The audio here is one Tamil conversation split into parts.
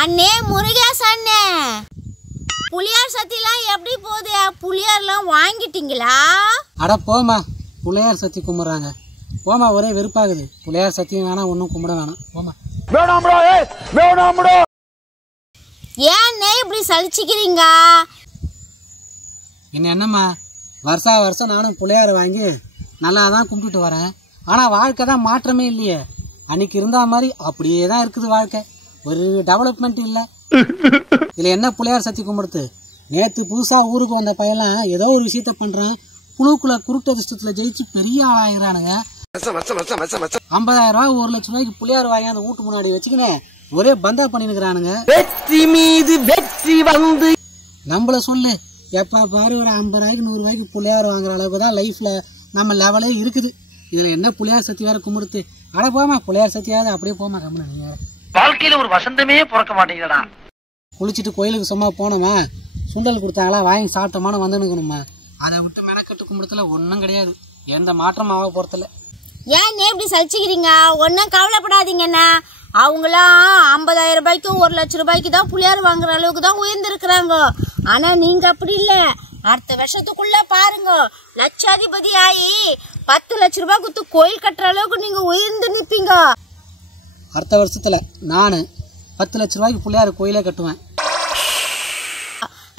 அண்ணே முருகேச அண்ணே, புளியார் சத்திலாம் எப்படி போகுது? புளியார்லாம் வாங்கிட்டீங்களா? அட போமா, புளியார் சத்தி கும்பிட்றாங்க. போமா, ஒரே வெறுப்பாகுது. புளியார் சத்தியும் வேணாம், ஒன்றும் கும்பிட வேணாம். போமா. ஏன்னே இப்படி சலிச்சிக்கிறீங்க? என்னம்மா, வருஷம் நானும் புளியார் வாங்கி நல்லா தான் கும்பிட்டுட்டு வரேன். ஆனால் வாழ்க்கை தான் மாற்றமே இல்லையே. அன்னைக்கு இருந்த மாதிரி அப்படியே தான் இருக்குது வாழ்க்கை. ஒரு டெவலப்மெண்ட் இல்லை. இதில் என்ன புளியார் சத்தி கும்பிடுது? நேற்று புதுசாக ஊருக்கு வந்த பையெல்லாம் ஏதோ ஒரு விஷயத்த பண்ணுறேன், புழுக்குள்ள குருட்டு அதிர்ஷ்டத்தில் ஜெயிச்சு பெரிய ஆளாகிறானுங்க. 50,000 ரூபா 1 லட்சம் ரூபாய்க்கு புளியார் வாங்கி அந்த வீட்டு முன்னாடி வச்சுக்கினேன் ஒரே பந்தா பண்ணிருக்கிறானுங்க. வெற்றி மீது வெற்றி வந்து நம்மள சொல்லு. எப்ப பாரு ஒரு 50 ரூபாய்க்கு 100 ரூபாய்க்கு புளியார் வாங்குற அளவுக்கு தான் லைஃப்ல நம்ம லெவலே இருக்குது. இதுல என்ன புளியார் சத்தி வேற கும்பிடுத்து? அட போமா, புளியார் சத்தியாவது அப்படியே போமா. கம்மனு நீ வேற வாழ்க்கையில ஒரு வசந்தமே பிறக்க மாட்டேங்குதுடா. குளிச்சுட்டு கோயிலுக்கு சும்மா போனோமா, சுண்டல் கொடுத்தாங்களா வாங்கி சாப்பிட்டோமான வந்துனுக்கணுமா. அதை விட்டு மெனக்கட்டு கும்பிடுத்துல ஒன்றும் கிடையாது. எந்த மாற்றம் ஆக போறதில்ல. ஏன்னே இப்படி சலிச்சிக்கிறீங்க? ஒன்றும் கவலைப்படாதீங்கண்ணா. அவங்களாம் 50,000 ரூபாய்க்கு 1 லட்சம் ரூபாய்க்கு தான் புளியார் வாங்குற அளவுக்கு தான் உயர்ந்திருக்கிறாங்க. ஆனா நீங்க அப்படி இல்ல. அடுத்த வருஷத்துக்குள்ள பாருங்க, லட்சாதிபதி ஆகி 10 லட்சம் ரூபாய் கொடுத்து கோயில் கட்டுற அளவுக்கு நீங்க உயர்ந்து நிப்பீங்க. அடுத்த வருஷத்துல நானு 10 லட்சம் ரூபாய்க்கு புளியார் கோயிலே கட்டுவேன்.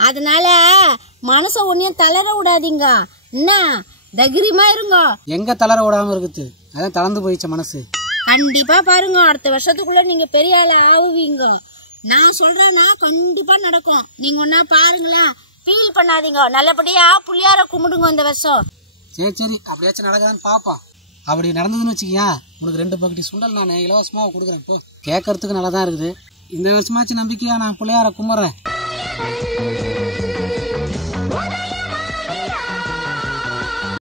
அதனால மனச ஒன்னையும் தளர விடாதீங்க. என்ன தைரியமா இருங்க. எங்க தளர விடாம இருக்குது? அதான் தளர்ந்து போயிடுச்ச மனசு. கண்டிப்பா பாருங்க, அடுத்த வருஷத்துக்குள்ள நீங்க பெரிய ஆள ஆகுவீங்க. நான் சொல்றேன்னா கண்டிப்பா நடக்கும். நீங்க ஒன்னா பாருங்களேன், ஃபீல் பண்ணாதீங்க. நல்லபடியா புளியார கும்பிடுங்க இந்த வருஷம். சரி, அப்படியாச்சும் நடக்குதான்னு பாப்பா. அப்படி நடந்ததுன்னு வச்சுக்கியா, உனக்கு 2 பக்கெட் சுண்டல் நான் இலவசமா கொடுக்குறேன். இப்போ கேட்கறதுக்கு நல்லா தான் இருக்குது. இந்த வருஷமாச்சும் நம்பிக்கையா நான் புளியார கும்பிட்றேன்.